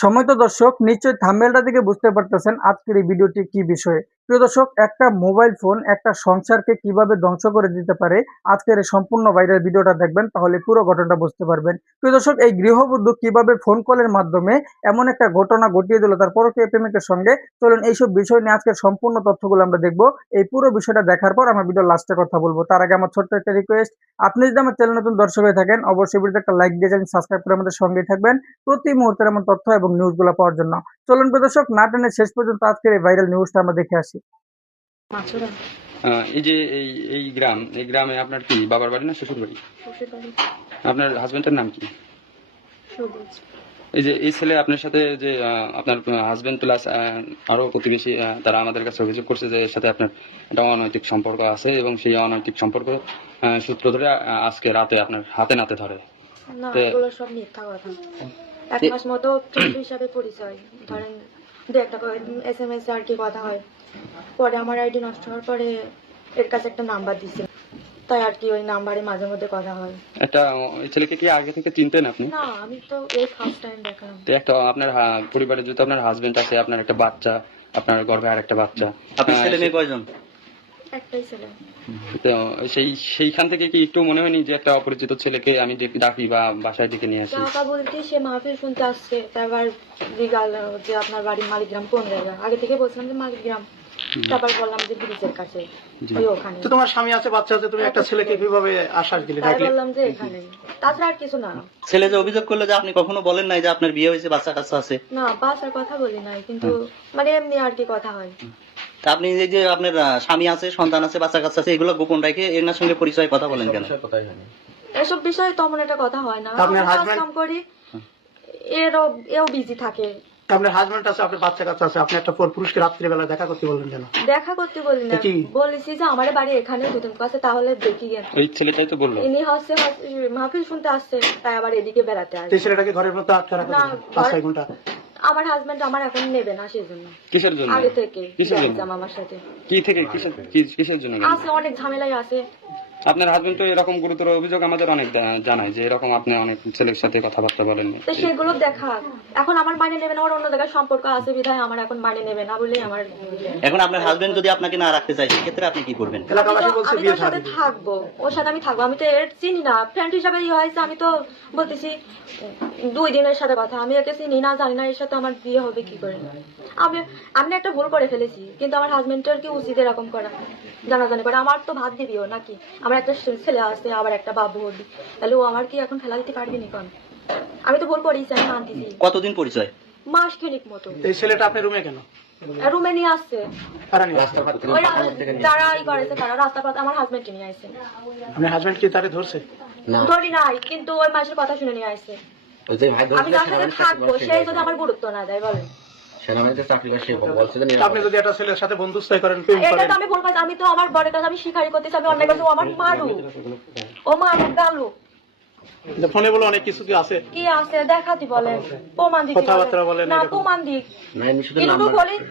সম্মানিত দর্শক, নিশ্চয়ই থাম্বনেলটা দেখে বুঝতে পারতেছেন আজকের এই ভিডিওটি কি বিষয়ে। প্রিয় দর্শক, একটা মোবাইল ফোন একটা সংসারকে কিভাবে ধ্বংস করে দিতে পারে, আজকের এই সম্পূর্ণ ভাইরাল ভিডিওটা দেখবেন, তাহলে পুরো ঘটনাটা বুঝতে পারবেন। প্রিয় দর্শক, এই গৃহবধূ কিভাবে ফোন কলের মাধ্যমে এমন একটা ঘটনা ঘটিয়ে দিল তার পরকীয়া প্রেমিকের সঙ্গে। চলুন এইসব বিষয় নিয়ে আজকের সম্পূর্ণ তথ্যগুলো আমরা দেখবো। এই পুরো বিষয়টা দেখার পর আমরা ভিডিও লাস্টে কথা বলবো। তার আগে আমার ছোট্ট একটা রিকোয়েস্ট, আপনি যদি আমার চ্যানেল নতুন দর্শক হয়ে থাকেন, অবশ্যই ভিডিওতে একটা লাইক দিয়ে সাবস্ক্রাইব করে আমাদের সঙ্গেই থাকবেন প্রতি মুহূর্তের এমন তথ্য এবং নিউজগুলো পাওয়ার জন্য। চলুন প্রিয় দর্শক, না টেনে শেষ পর্যন্ত আজকের এই ভাইরাল নিউজটা আমরা দেখে আসি। এই যে এই গ্রামে আপনার কি বাবার বাড়ি না শ্বশুর বাড়ি? আপনার হাজবেন্ডের নাম কি? এই যে এই ছেলে আপনার সাথে যে আপনার হাজবেন্ড প্লাস আরো প্রতিবেশী তারা আমাদের কাছে অভিযোগ করছে যে এর সাথে আপনার একটা অনৈতিক সম্পর্ক আছে এবং সেই অনৈতিক সম্পর্ক সূত্র ধরে আজকে রাতে আপনার হাতে নাতে ধরে। না, এগুলো সব মিথ্যা কথা। এক মাস মতো ফ্রেন্ড হিসাবে পরিচয়, ধরেন দু একটা SMS আর কি কথা হয়। পরে আমার আইডি নষ্ট হওয়ার পরে এর কাছে একটা নাম্বার দিছে, তাই আর কি ওই নাম্বারে মাঝে মধ্যে কথা হয়। একটা এই ছেলেকে কি আগে থেকে চিনতেন আপনি? না, আমি তো এই ফার্স্ট টাইম দেখলাম। তো একটা আপনার পরিবারে যদি আপনার হাজবেন্ড আছে, আপনার একটা বাচ্চা, আপনার গর্ভে আর একটা বাচ্চা, আপনার ছেলে মেয়ে কয়জন? একটাই ছেলে। তো সেইখান থেকে কি একটু মনে হয়নি যে একটা অপরিচিত ছেলেকে আমি ডাকি বা বাসায় ডেকে নিয়ে আসি? কাকা বলতে সে মাহফিল শুনতে আসছে, তারপর জিগাল যে আপনার বাড়ির মালিগ্রাম কোন জায়গা। আগে থেকে বলছিলাম যে মালিগ্রাম, তারপর বললাম যে ব্রিজের কাছে, ওই ওখানে। তো তোমার স্বামী আছে, বাচ্চা আছে, তুমি একটা ছেলেকে কিভাবে আশ্বাস দিলে, তাই ডাকলে? বললাম যে এখানে, তাছাড়া আর কিছু না। ছেলে যে অভিযোগ করলো যে আপনি কখনো বলেন নাই যে আপনার বিয়ে হয়েছে, বাচ্চা কাচ্চা আছে? না, বাসার কথা বলি নাই, কিন্তু মানে এমনি আর কি কথা হয়। তা আপনি এই যে আপনার স্বামী আছে, সন্তান আছে, বাচ্চা কাচ্চা আছে, এগুলো গোপন রেখে এনার সঙ্গে পরিচয় কথা বলেন কেন? এসব বিষয়ে তেমন একটা কথা হয় না। আপনার আমরা কাজ husband- কাম করি, এও বিজি থাকে। তো আপনার হাজবেন্ড আছে, আপনার বাচ্চা কাচ্চা আছে, আপনি একটা পুরুষকে রাত্রিবেলা দেখা করতে বললেন কেন? দেখা করতে বলি না, কি? বলেছি যে আমার বাড়ি এখানে, দুদিন কাছে, তাহলে দেখি গেন। ওই ছেলেটাই তো বললো। ইনি হচ্ছে মাহফিল শুনতে আসছে, তাই আবার এদিকে বেড়াতে তো আসে। এই ছেলেটাকে ঘরের মধ্যে আটকে রাখা না, 5-6 ঘন্টা? আমার হাজবেন্ড আমার এখন নেবে না, সেই জন্য কিসের জন্য? আগে থেকে কিসের জন্য? একদম আমার সাথে কি থেকে কিসের জন্য? আছে, অনেক ঝামেলাই আছে। আপনার হাজবেন্ড তো এরকম গুরুতর অভিযোগ আমাদের অনেক জানায় যে এরকম আপনি অনেক ছেলের সাথে কথাবার্তা বলেন। তো সেগুলো দেখা, এখন আমার মানে নেবে না, আমার অন্য জায়গায় সম্পর্ক আছে বিধায় আমার এখন মানে নেবে না বলে আমার। এখন আপনার হাজবেন্ড যদি আপনাকে না রাখতে চায়, সেক্ষেত্রে আপনি কি করবেন? এলাকাবাসী বলছে আমি বিয়ে তোর সাথে ছাড়া। থাকবো, ওর সাথে আমি থাকবো। আমি তো এর চিনি না, ফ্রেন্ড হিসাবে হয়েছে। আমি তো বলতেছি 2 দিনের সাথে কথা, আমি একে চিনি না, জানি না, এর সাথে আমার বিয়ে হবে কি করে। আমি একটা ভুল করে ফেলেছি, কিন্তু আমার হাজবেন্ডের কি উচিত এরকম করা, জানাজানি করা? আমার তো ভাত দিবিও নাকি, আমার একটা ছেলে আছে, আবার একটা বাবু হবি, তাহলে ও আমার কি এখন ফেলা দিতে পারবি নি? কোন আমি তো ভুল করেছি, আমি মানতেছি। কতদিন পরিচয়? মাস খানিক মতো। তো এই ছেলেটা আপনার রুমে কেন? রুমে নিয়ে আসছে, কারা নিয়ে আসছে? ওই যারা ই করেছে তারা রাস্তা পথে আমার হাজবেন্ড নিয়ে আসছে। আপনার হাজবেন্ড কি তারে ধরছে? ধরি নাই, কিন্তু ওই মাসের কথা শুনে নিয়ে আসছে। আমি যার সাথে থাকবো সেই যদি আমার গুরুত্ব না দেয়, বলেন। তো আপনি যদি একটা ছেলের সাথে বন্ধুত্ব করেন, প্রেম এটা করেন, তো আমি বলবো, আমি তো আমার বড় কাছে আমি স্বীকারই করতেছি, আমি অন্যায় করছি। ও আমার মারু, ও মারু গালু, ফোনে বলে অনেক কিছু কি আছে, কি আছে দেখাতি, বলেন প্রমাণ দিতে, কথাবার্তা বলেন না এরকম। প্রমাণ দিক।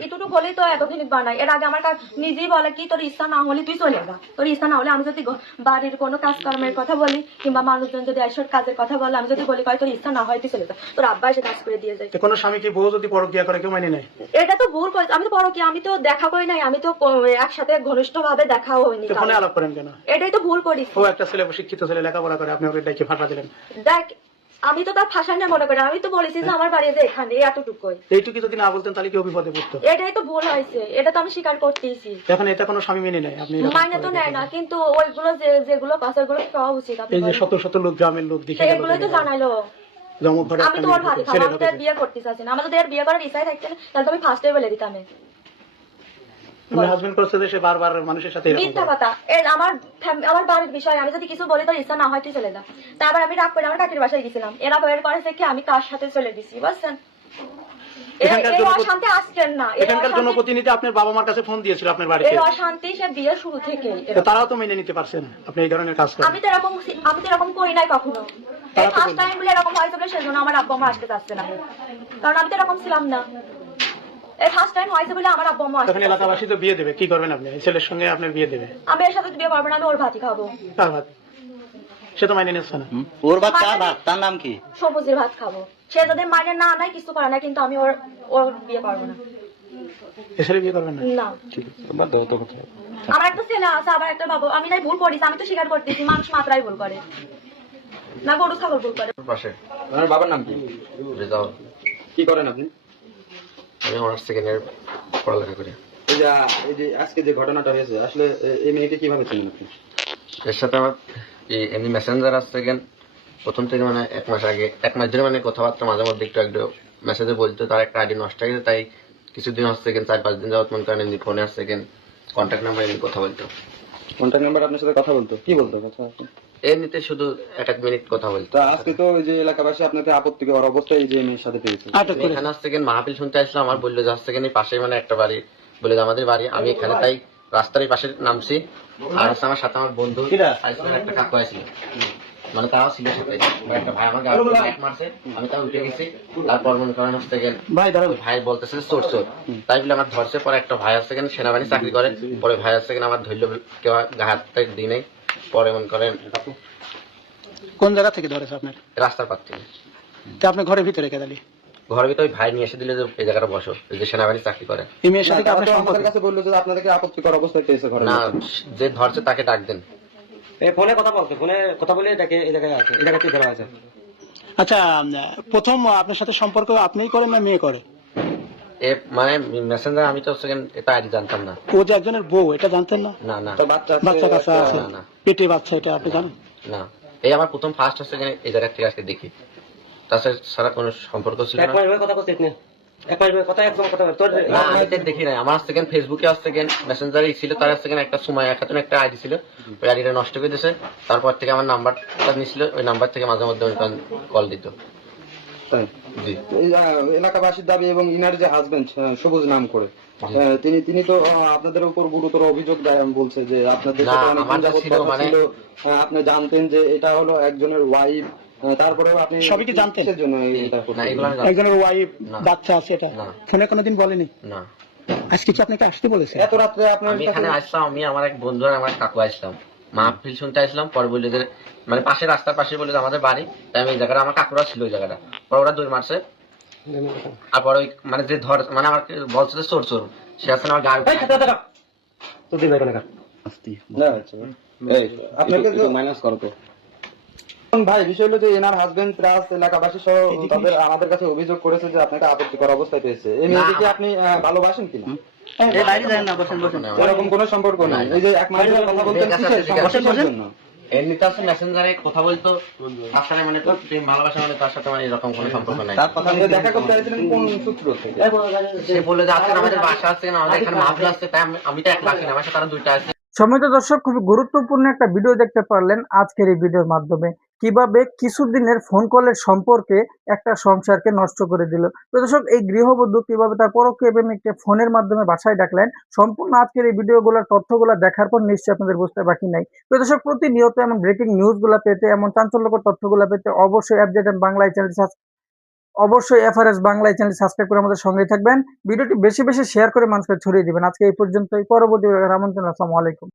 এটুকু বলি তো এতদিন বানাই। এর আগে আমার নিজেই বলে কি, তোর ইচ্ছা না হলে তুই চলে যা, তোর ইচ্ছা না হলে। আমি যদি বাড়ির কোনো কাজকর্মের কথা বলি, কিংবা মানুষজন যদি এইসব কাজের কথা বলে, আমি যদি বলি তোর ইচ্ছা না হয় তুই চলে যা, তোর আব্বা এসে কাজ করে দিয়ে যায়। তো কোনো স্বামী কি বউ যদি পরকীয়া করে কেউ মানে নেয়? এটা তো ভুল করেছে। আমি তো বড় কি, আমি তো দেখা করি নাই, আমি তো একসাথে ঘনিষ্ঠ ভাবে দেখাও হয়নি। তো ফোনে আলাপ করেন কেন? এটাই তো ভুল করিস। ও একটা ছেলে, শিক্ষিত ছেলে, লেখাপড়া করে, আপনি ওকে ডেকে ফাঁসা দিলেন। দেখ, আমি তো তার ফাঁসা নিয়ে মনে করি, আমি তো বলেছি যে আমার বাড়ি যে এখানে, এতটুকুই। এইটুকু যদি না বলতেন তাহলে কি বিপদে পড়তো? এটাই তো ভুল হয়েছে, এটা তো আমি স্বীকার করতেইছি। এখন এটা কোনো স্বামী মেনে নেয়? আপনি এরকম মাইনে তো নেয় না, কিন্তু ওইগুলো যেগুলো পাশে ওগুলো পাওয়া উচিত। আপনি এই যে বলেন। শত শত লোক, গ্রামের লোক দেখে গেল, এগুলোই তো জানাইলো। জমক ঘরে আমি তো ওর ভাতি খাবো, আমি তো এর বিয়ে করতে চাচ্ছি না। আমার যদি এর বিয়ে করার ইচ্ছাই থাকছে না, তাহলে তো আমি ফার্স্টে বলে দিতাম। আমার হাজবেন্ড করছে যে সে বারবার মানুষের সাথে এরকম মিথ্যা করে। কথা। আমার বাড়ির বিষয়, আমি যদি কিছু বলি তোর ইচ্ছা না হয় তুই চলে যা। তারপর আমি রাগ করে আমার কাকির বাসায় গেছিলাম, এরা বের করে থেকে আমি কার সাথে চলে দিছি, বুঝছেন? এখানকার এই অশান্তি আসছেন না, এখানকার জনপ্রতিনিধি আপনার বাবা মার কাছে ফোন দিয়েছিল আপনার বাড়িতে? এই অশান্তি সে বিয়ে শুরু থেকে। তো তারাও তো মেনে নিতে পারছে না আপনি এই ধরনের কাজ করেন। আমি তো এরকম করি নাই কখনো। এই ফার্স্ট টাইম বলে এরকম হয়েছে বলে সেজন্য আমার আব্বু আম্মা আসতে চাচ্ছে না, কারণ আমি তো এরকম ছিলাম না। এই ফার্স্ট টাইম হয়েছে বলে আমার আব্বু আম্মা আসতে তখন এলাকাবাসী তো বিয়ে দেবে, কি করবেন আপনি? এই ছেলের সঙ্গে আপনার বিয়ে দেবে? আমি এর সাথে বিয়ে করবো না, আমি ওর ভাতই খাবো। তার ভাত সে তো মাইনে নিচ্ছে না। ওর ভাত কার ভাত? তার নাম কি? সবুজের ভাত খাবো। সে যদি মানে না নাই কিছু করে না, কিন্তু আমি ওর ওর বিয়ে করবো না। এসে বিয়ে করবেন না? না, আমার একটা ছেলে আছে, আবার একটা বাবু। আমি নাই ভুল করিস, আমি তো স্বীকার করতেছি, মানুষ মাত্রাই ভুল করে না, গরু ছাগল ভুল করে। পাশে আপনার বাবার নাম কি? রেজাউল। কি করেন আপনি? আমি অনার্স সেকেন্ড ইয়ার পড়ালেখা করি। এই যে আজকে যে ঘটনাটা হয়েছে, আসলে এই মেয়েকে কিভাবে চেনেন আপনি? এর সাথে আমার এমনি মেসেঞ্জার আসছে সেকেন্ড প্রথম থেকে মানে 1 মাস আগে 1 মাস ধরে মানে কথাবার্তা মাঝে মধ্যে একটু মেসেজে বলতো। তার একটা আইডি নষ্ট হয়ে গেছে, তাই কিছুদিন আসছে সেকেন্ড 4-5 দিন যাবত মনে করেন এমনি ফোনে আসছে সেকেন্ড কন্ট্যাক্ট নাম্বার এমনি কথা বলতো। কন্ট্যাক্ট নাম্বার আপনার সাথে কথা বলতো? কি বলতো কথা? এমনিতে শুধু 1 মিনিট কথা বলতো। তা আজকে তো ওই যে এলাকাবাসী আপনাকে আপত্তিকর অবস্থায় এই যে মেয়ের সাথে পেয়েছে। আটক করে এখানে আসছে সেকেন্ড মাহফিল শুনতে আসলাম, আমার বললো যে আসছে সেকেন্ড পাশে মানে একটা বাড়ি, বলে যে আমাদের বাড়ি। আমি এখানে তাই রাস্তার এই পাশে নামছি, আর হচ্ছে আমার সাথে আমার বন্ধু আইসিএর একটা কাকু আসছিল, মানে তাও ছিল সাথে। মানে একটা ভাই আমার গাড়ি ব্যাক মারছে, আমি তাও উঠে গেছি। তারপর মনে করেন হচ্ছে ভাই দাঁড়াবে। ভাই বলতেছে চোর চোর, তাই বলে আমার ধরছে। পরে একটা ভাই আছে সেখানে সেনাবাহিনী চাকরি করে, পরে ভাই আছে সেখানে আমার ধরলো, কেউ গায়ে হাত দিই নাই। পরে মনে করেন কোন জায়গা থেকে ধরেছে আপনার? রাস্তার পার থেকে তা আপনি ঘরের ভিতরে রেখে দিলি? ঘরের ভিতরে ওই ভাই নিয়ে এসে দিলে যে এই জায়গাটা বসো, এই যে সেনাবাহিনী চাকরি করে। এই মেয়ের সাথে কি আপনার সম্পর্ক? আমাদের কাছে বললো যে আপনাদেরকে আপত্তিকর অবস্থায় পেয়েছে ঘরে। না, যে ধরছে তাকে ডাক দেন। ফোনে কথা বলছে, ফোনে কথা বলে এটাকে এই জায়গায় আছে, এই জায়গাতে ধরা আছে। আচ্ছা, প্রথম আপনার সাথে সম্পর্ক আপনিই করেন না মেয়ে করে? এ মানে মেসেঞ্জার আমি তো সেকেন্ড এটা আইডি জানতাম না। ও যে একজনের বউ, এটা জানতেন না? না না তো বাচ্চা আছে? বাচ্চা কাচ্চা আছে, না, না। পেটে বাচ্চা, এটা আপনি জানেন? না, এই আমার প্রথম ফার্স্ট হচ্ছে এই জায়গা থেকে আজকে দেখি, তাছাড়া সারা কোনো সম্পর্ক ছিল এক না। মাস ধরে কথা বলছিস না? এক মাস ধরে কথা একদম কথা তোর না, আমি তো দেখি নাই। আমার সেকেন্ড ফেসবুকে আসছে সেকেন্ড মেসেঞ্জারে ছিল, তার সেকেন্ড একটা সময় খাতুন একটা আইডি ছিল, ওই আইডিটা নষ্ট করে দিয়েছে। তারপর থেকে আমার নাম্বারটা নিছিল, ওই নাম্বার থেকে মাঝে মধ্যে কল দিত। তাই? জি। এই এলাকাবাসীর দাবি এবং ইনার যে হাজবেন্ড সবুজ নাম করে, তিনি তো আপনাদের উপর গুরুতর অভিযোগ বলছে যে আপনাদের না, সাথে অনেকদিন আমার যাবত ছিল কথা মানে ছিল, আপনি জানতেন যে এটা হলো একজনের ওয়াইফ, তারপরেও আপনি সবই কি জানতেন? কিসের জন্য এটা না, করছেন? এগুলো আমি জানতাম একজনের ওয়াইফ, না। বাচ্চা আছে, এটা না। ফোনে কোনোদিন বলেনি? না। আজকে কি আপনাকে আসতে বলেছে? এত রাত্রে আপনার আমি কাছে- এখানে আসলাম, আমি আমার এক বন্ধু আর আমার কাকু আসলাম, মাহফিল শুনতে আসলাম। পরে বললো যে মানে পাশে রাস্তার পাশে বললো যে আমাদের বাড়ি, তাই আমি এই জায়গাটা, আমার কাকুরা ছিল ওই জায়গাটা। পরে ওরা দৌড় মারছে, আর পরে ওই মানে যে ধর মানে আমার বলছে যে চোর চোর, সে আসলে আমার গাড়ি তোর দিন ভাই কোনে কাট। না, আচ্ছা। এই, আপনাকে মাইনাস করো তো। ভাই, বিষয় হলো যে এনার হাজবেন্ড প্লাস এলাকাবাসী সহ তাদের আমাদের কাছে অভিযোগ করেছে যে আপনাকে আপত্তিকর অবস্থায় পেয়েছে। এই মেয়েকে কি আপনি ভালোবাসেন কিনা? এই বাইরে যায় না, বসেন বসেন। এরকম কোনো সম্পর্ক নাই। এই যে 1 মাস ধরে কথা বলতেন কিসের সমস্যার জন্য? এমনিতে আছে মেসেঞ্জারে কথা বলতো, তাছাড়া মানে তো প্রেম ভালোবাসা মানে তার সাথে মানে এরকম কোনো সম্পর্ক নাই। তার কথা আপনি দেখা করতে চাইছিলেন কোন সূত্র থেকে? সে বললো যে আজকে আমাদের বাসা আসছে না, আমাদের এখানে মাহফিল আসছে, তাই আমি তো এক আসি না, আমার সাথে তারা 2টা আছে। সম্মানিত দর্শক, খুবই গুরুত্বপূর্ণ একটা ভিডিও দেখতে পারলেন আজকের এই ভিডিওর মাধ্যমে, কিভাবে কিছুদিনের ফোন কলের সম্পর্কে একটা সংসারকে নষ্ট করে দিল। তো দর্শক, এই গৃহবধূ কিভাবে তার পরকীয় প্রেমিককে ফোনের মাধ্যমে বাসায় ডাকলেন, সম্পূর্ণ আজকের এই ভিডিওগুলোর তথ্যগুলো দেখার পর নিশ্চয়ই আপনাদের বুঝতে বাকি নাই। তো দর্শক, প্রতিনিয়ত এমন ব্রেকিং নিউজগুলো পেতে, এমন চাঞ্চল্যকর তথ্যগুলো পেতে অবশ্যই FZM বাংলায় চ্যানেল অবশ্যই FRS বাংলায় চ্যানেল সাবস্ক্রাইব করে আমাদের সঙ্গে থাকবেন। ভিডিওটি বেশি বেশি শেয়ার করে মানুষকে ছড়িয়ে দিবেন। আজকে এই পর্যন্তই, পরবর্তী আমন্ত্রণ। আসসালামু আলাইকুম।